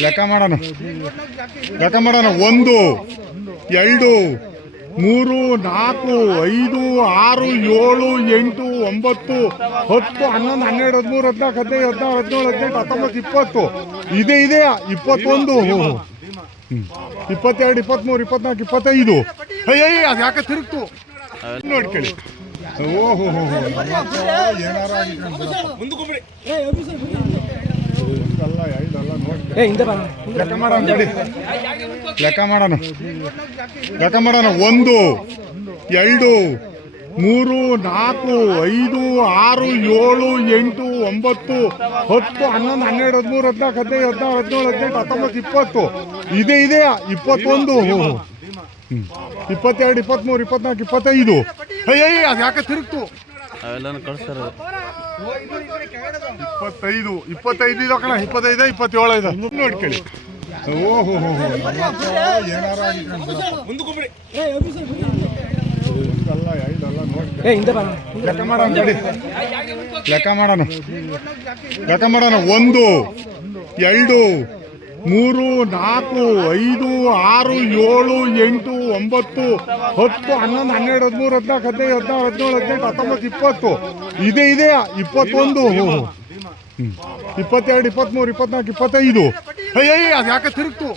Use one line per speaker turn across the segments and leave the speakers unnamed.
ಲೆಕ್ಕ ಮಾಡೋಣ ಲೆಕ್ಕ ಮಾಡೋಣ ಒಂದು ಎರಡು ಮೂರು ನಾಲ್ಕು ಐದು ಆರು ಏಳು ಎಂಟು ಒಂಬತ್ತು ಹತ್ತು ಹನ್ನೊಂದು ಹನ್ನೆರಡು ಹದಿಮೂರು ಹದಿನಾಲ್ಕು ಹದಿನೈದು ಹದಿನಾರು ಹದಿನೇಳು ಹದಿನೆಂಟು ಹತ್ತೊಂಬತ್ತು ಇಪ್ಪತ್ತು ಇದೇ ಇದೆ ಇಪ್ಪತ್ತೊಂದು ಇಪ್ಪತ್ತೆರಡು ಇಪ್ಪತ್ತ್ಮೂರು ಇಪ್ಪತ್ನಾಲ್ಕು ಇಪ್ಪತ್ತೈದು ಅದು ಯಾಕೆ ತಿರುಗ್ತು ನೋಡ್ಕೊಳ್ಳಿ ಲೆಕ್ಕ ಮಾಡೋಣ ಲೆಕ್ಕ ಮಾಡೋಣ ಲೆಕ್ಕ ಮಾಡೋಣ ಒಂದು ಎರಡು ಮೂರು ನಾಲ್ಕು ಐದು ಆರು ಏಳು ಎಂಟು ಒಂಬತ್ತು ಹತ್ತು ಹನ್ನೊಂದು ಹನ್ನೆರಡು ಹದಿಮೂರು ಹದಿನಾಲ್ಕು ಹದಿನೈದು ಹದಿನಾರು ಹದಿನೇಳು ಹದಿನೆಂಟು ಹತ್ತೊಂಬತ್ತು ಇಪ್ಪತ್ತು ಇದೆ ಇದೆಯಾ ಇಪ್ಪತ್ತೊಂದು ಇಪ್ಪತ್ತೆರಡು ಇಪ್ಪತ್ಮೂರು ಇಪ್ಪತ್ನಾಲ್ಕು ಇಪ್ಪತ್ತೈದು ಅದು ಯಾಕೆ ತಿರುಗ್ತು ಇಪ್ಪತ್ತೈದು ಇಪ್ಪತ್ತೈದು ಇದು ಕಣ ಇಪ್ಪತ್ತೈದು ಇಪ್ಪತ್ತೇಳು ಐದು ಹೋ ನೋಡಿ ಲೆಕ್ಕ ಮಾಡೋಣ ಲೆಕ್ಕ ಮಾಡೋಣ ಲೆಕ್ಕ ಮಾಡೋಣ ಒಂದು ಎರಡು ಮೂರು ನಾಲ್ಕು ಐದು ಆರು ಏಳು ಎಂಟು ಒಂಬತ್ತು ಹತ್ತು ಹನ್ನೊಂದು ಹನ್ನೆರಡು ಹದಿಮೂರು ಹದಿನಾಲ್ಕು ಹದಿನೈದು ಹದಿನಾರು ಹದಿನೇಳು ಹದಿನೆಂಟು ಹತ್ತೊಂಬತ್ತು ಇಪ್ಪತ್ತು ಇದೆ ಇದೆ ಇಪ್ಪತ್ತೊಂದು ಇಪ್ಪತ್ತೆರಡು ಇಪ್ಪತ್ತ್ಮೂರು ಇಪ್ಪತ್ನಾಲ್ಕು ಇಪ್ಪತ್ತೈದು ಅಯ್ಯ ಅದು ಯಾಕೆ ತಿರುಗ್ತು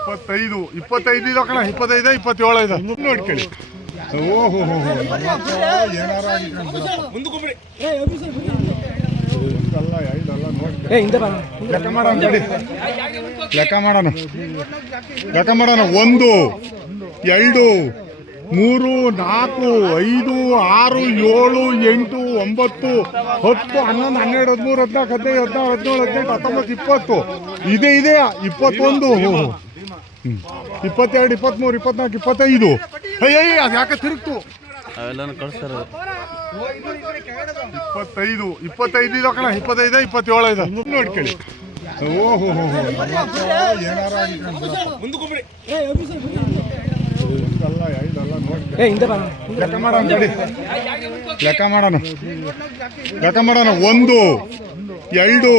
ಇಪ್ಪತ್ತೈದು ಇಪ್ಪತ್ತೈದು ಇದು ಕಣ ಇಪ್ಪತ್ತೈದು ಇಪ್ಪತ್ತೇಳು ಐದು ನೋಡ್ಕೊಳ್ಳಿ ಓಹೋ ಏನಾರ ಲೆಕ್ಕ ಮಾಡೋಣ ಲೆಕ್ಕ ಮಾಡೋಣ ಒಂದು ಎರಡು ಮೂರು ನಾಲ್ಕು ಐದು ಆರು ಏಳು ಎಂಟು ಒಂಬತ್ತು ಹತ್ತು ಹನ್ನೊಂದು ಹನ್ನೆರಡು ಹದಿಮೂರು ಹದಿನಾಲ್ಕು ಹದಿನೈದು ಹದಿನಾರು ಹದಿನೇಳು ಹದಿನೆಂಟು ಹತ್ತೊಂಬತ್ತು ಇಪ್ಪತ್ತು ಇದೆ ಇದೆ ಇಪ್ಪತ್ತೊಂದು ಇಪ್ಪತ್ತೆರಡು ಇಪ್ಪತ್ತ್ಮೂರು ಇಪ್ಪತ್ನಾಲ್ಕು ಇಪ್ಪತ್ತೈದು ಅಯ್ಯ ಅದು ಯಾಕೆ ತಿರುಗ್ತು ಇಪ್ಪತ್ತೈದು ಇಪ್ಪತ್ತೈದು ಇದು ಕಣ ಇಪ್ಪತ್ತೈದು ಇಪ್ಪತ್ತೇಳು ಇದೆ ನೋಡ್ಕೊಳ್ಳಿ ಓಹೋ ಲೆಕ್ಕ ಮಾಡೋಣ ಲೆಕ್ಕ ಮಾಡೋಣ ಲೆಕ್ಕ ಮಾಡೋಣ ಒಂದು ಎರಡು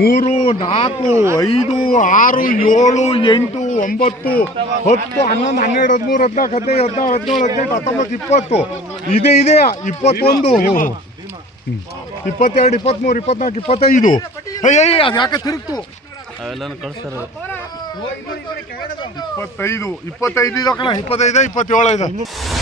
ಮೂರು ನಾಲ್ಕು ಐದು ಆರು ಏಳು ಎಂಟು ಒಂಬತ್ತು ಹತ್ತು ಹನ್ನೊಂದು ಹನ್ನೆರಡು ಹದಿಮೂರು ಹದಿನಾಲ್ಕು ಹದಿನೈದು ಹದಿನಾರು ಹದಿನೇಳು ಹದಿನೆಂಟು ಹತ್ತೊಂಬತ್ತು ಇಪ್ಪತ್ತು ಇದೆ ಇದೆ ಇಪ್ಪತ್ತೊಂದು ಇಪ್ಪತ್ತೆರಡು ಇಪ್ಪತ್ತ್ಮೂರು ಇಪ್ಪತ್ನಾಲ್ಕು ಇಪ್ಪತ್ತೈದು ಅಯ್ಯ ಅದು ಯಾಕೆ ತಿರುಗ್ತು ಇಪ್ಪತ್ತೈದು ಇಪ್ಪತ್ತೈದು ಕಣ ಇಪ್ಪತ್ತೈದು ಇಪ್ಪತ್ತೇಳು ಇದೆ